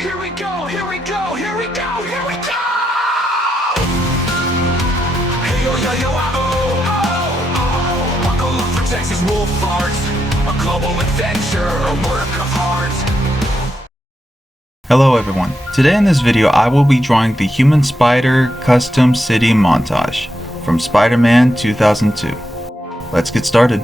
Here we go, here we go, here we go, here we go! Hey yo yo yo oh oh oh! Buckle up for TexasWolfArt, a global adventure, a work of art. Hello everyone. Today in this video I will be drawing the Human Spider Custom City Montage from Spiderman 2002. Let's get started.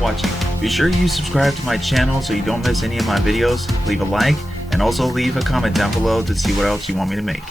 watching. Be sure you subscribe to my channel so you don't miss any of my videos, leave a like, and also leave a comment down below to see what else you want me to make.